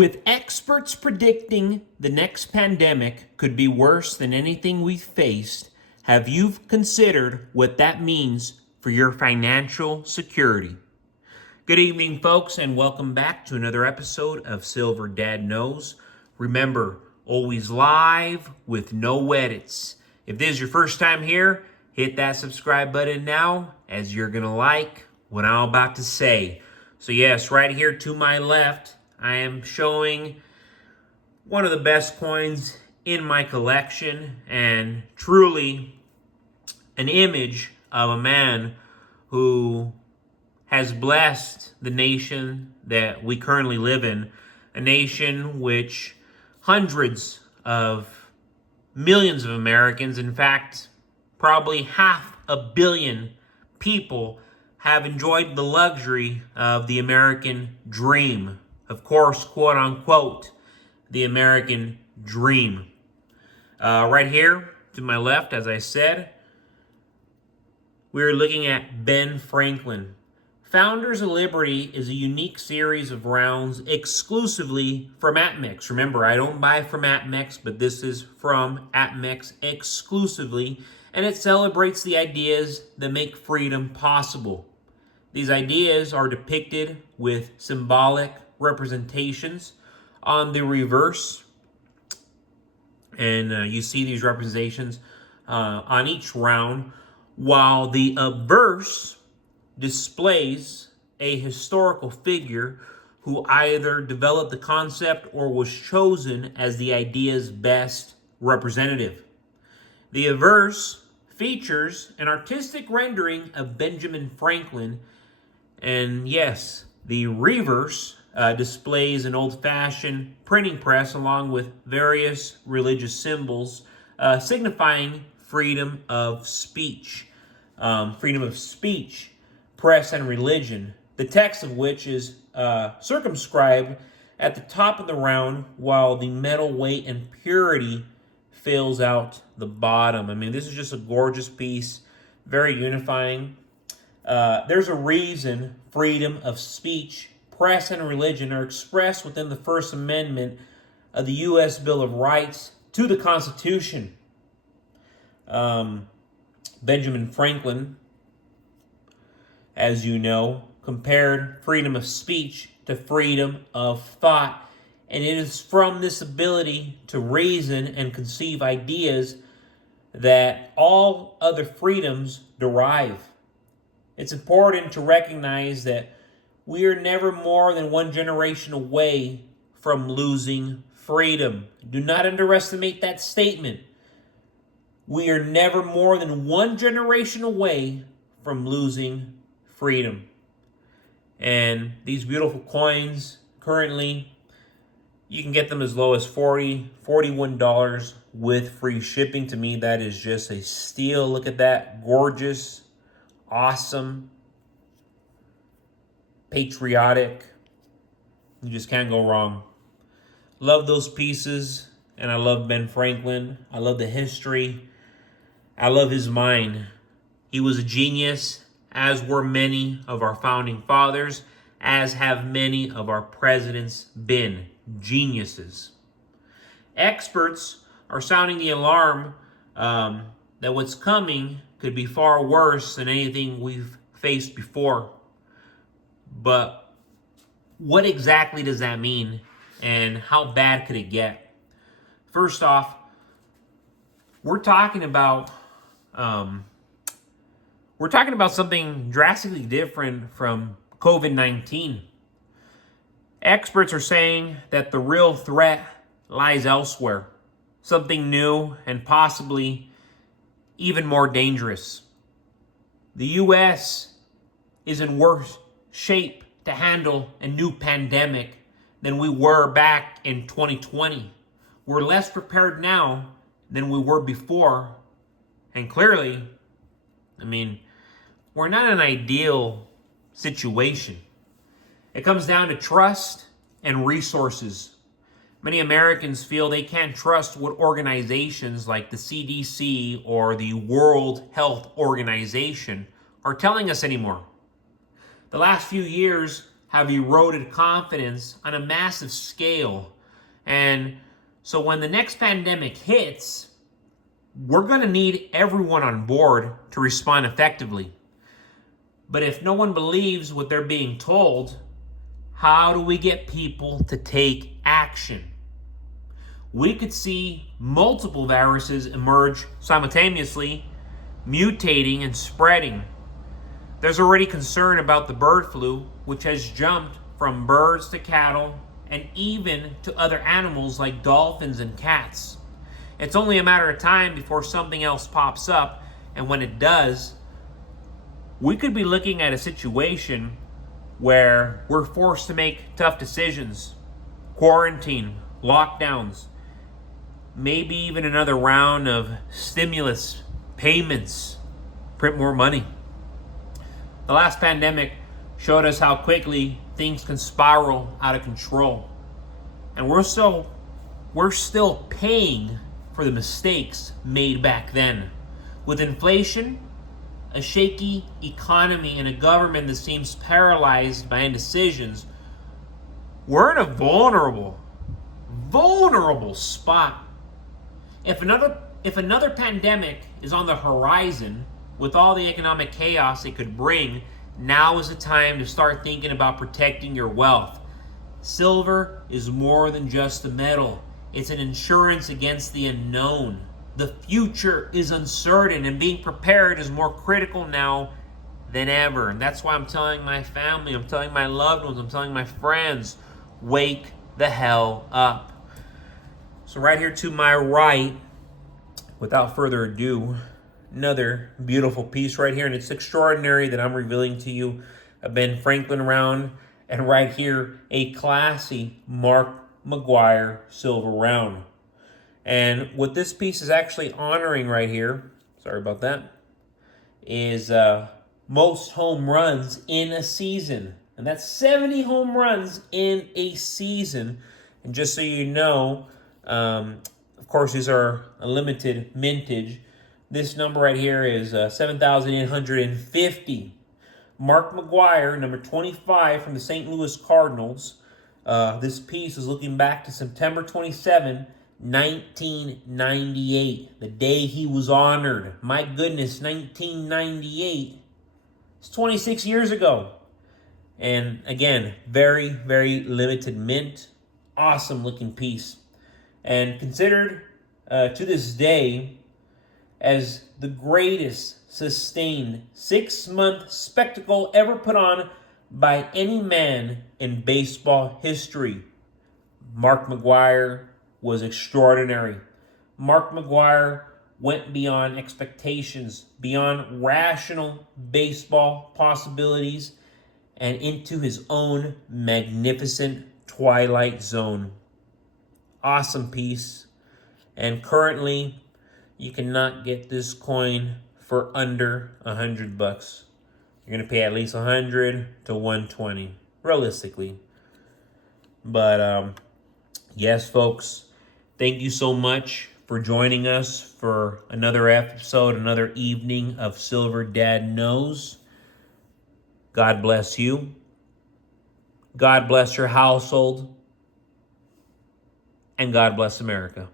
With experts predicting the next pandemic could be worse than anything we've faced, have you considered what that means for your financial security? Good evening, folks, and welcome back to another episode of Silver Dad Knows. Remember, always live with no edits. If this is your first time here, hit that subscribe button now, as you're going to like what I'm about to say. So yes, right here to my left, I am showing one of the best coins in my collection, and truly an image of a man who has blessed the nation that we currently live in, a nation which hundreds of millions of Americans, in fact, probably 500 million people, have enjoyed the luxury of the American dream. Of course, quote unquote, the American dream. Right here to my left, as I said, we're looking at Ben Franklin. Founders of Liberty is a unique series of rounds exclusively from APMEX. Remember, I don't buy from APMEX, but this is from APMEX exclusively, and it celebrates the ideas that make freedom possible. These ideas are depicted with symbolic representations on the reverse, and you see these representations on each round, while the obverse displays a historical figure who either developed the concept or was chosen as the idea's best representative. The obverse features an artistic rendering of Benjamin Franklin, and yes, the reverse displays an old-fashioned printing press along with various religious symbols signifying freedom of speech. Press, and religion, the text of which is circumscribed at the top of the round, while the metal weight and purity fills out the bottom. I mean, this is just a gorgeous piece, very unifying. There's a reason freedom of speech, press, and religion are expressed within the First Amendment of the U.S. Bill of Rights to the Constitution. Benjamin Franklin, as you know, compared freedom of speech to freedom of thought. And it is from this ability to reason and conceive ideas that all other freedoms derive. It's important to recognize that we are never more than one generation away from losing freedom. Do not underestimate that statement. We are never more than one generation away from losing freedom. And these beautiful coins, currently, you can get them as low as $41 with free shipping. To me, that is just a steal. Look at that. Gorgeous, awesome, patriotic. You just can't go wrong. Love those pieces, and I love Ben Franklin. I love the history. I love his mind. He was a genius, as were many of our founding fathers, as have many of our presidents been geniuses. Experts are sounding the alarm that what's coming could be far worse than anything we've faced before. But what exactly does that mean, and how bad could it get? First off, we're talking about something drastically different from COVID-19. Experts are saying that the real threat lies elsewhere, something new and possibly even more dangerous. The U.S. is in worse shape to handle a new pandemic than we were back in 2020. We're less prepared now than we were before, and clearly, I mean, we're not in an ideal situation. It comes down to trust and resources. Many Americans feel they can't trust what organizations like the CDC or the World Health Organization are telling us anymore. The last few years have eroded confidence on a massive scale. And so when the next pandemic hits, we're going to need everyone on board to respond effectively. But if no one believes what they're being told, how do we get people to take action? We could see multiple viruses emerge simultaneously, mutating and spreading. There's already concern about the bird flu, which has jumped from birds to cattle and even to other animals like dolphins and cats. It's only a matter of time before something else pops up, and when it does, we could be looking at a situation where we're forced to make tough decisions, quarantine, lockdowns, maybe even another round of stimulus payments, print more money. The last pandemic showed us how quickly things can spiral out of control. And we're still paying for the mistakes made back then. With inflation, a shaky economy, and a government that seems paralyzed by indecisions, we're in a vulnerable spot. If another pandemic is on the horizon, with all the economic chaos it could bring, now is the time to start thinking about protecting your wealth. Silver is more than just a metal. It's an insurance against the unknown. The future is uncertain, and being prepared is more critical now than ever. And that's why I'm telling my family, I'm telling my loved ones, I'm telling my friends, wake the hell up. So right here to my right, without further ado, another beautiful piece right here, and it's extraordinary that I'm revealing to you a Ben Franklin round, and right here, a classy Mark McGwire silver round. And what this piece is actually honoring right here, sorry about that, is most home runs in a season. And that's 70 home runs in a season. And just so you know, of course, these are a limited mintage. This number right here is 7,850. Mark McGwire, number 25 from the St. Louis Cardinals. This piece is looking back to September 27, 1998, the day he was honored. My goodness, 1998. It's 26 years ago. And again, very, very limited mint. Awesome looking piece. And considered to this day as the greatest sustained 6-month spectacle ever put on by any man in baseball history. Mark McGwire was extraordinary. Mark McGwire went beyond expectations, beyond rational baseball possibilities, and into his own magnificent twilight zone. Awesome piece. And currently, you cannot get this coin for under $100. You're going to pay at least $100 to $120, realistically. But yes, folks, thank you so much for joining us for another episode, another evening of Silver Dad Knows. God bless you. God bless your household. And God bless America.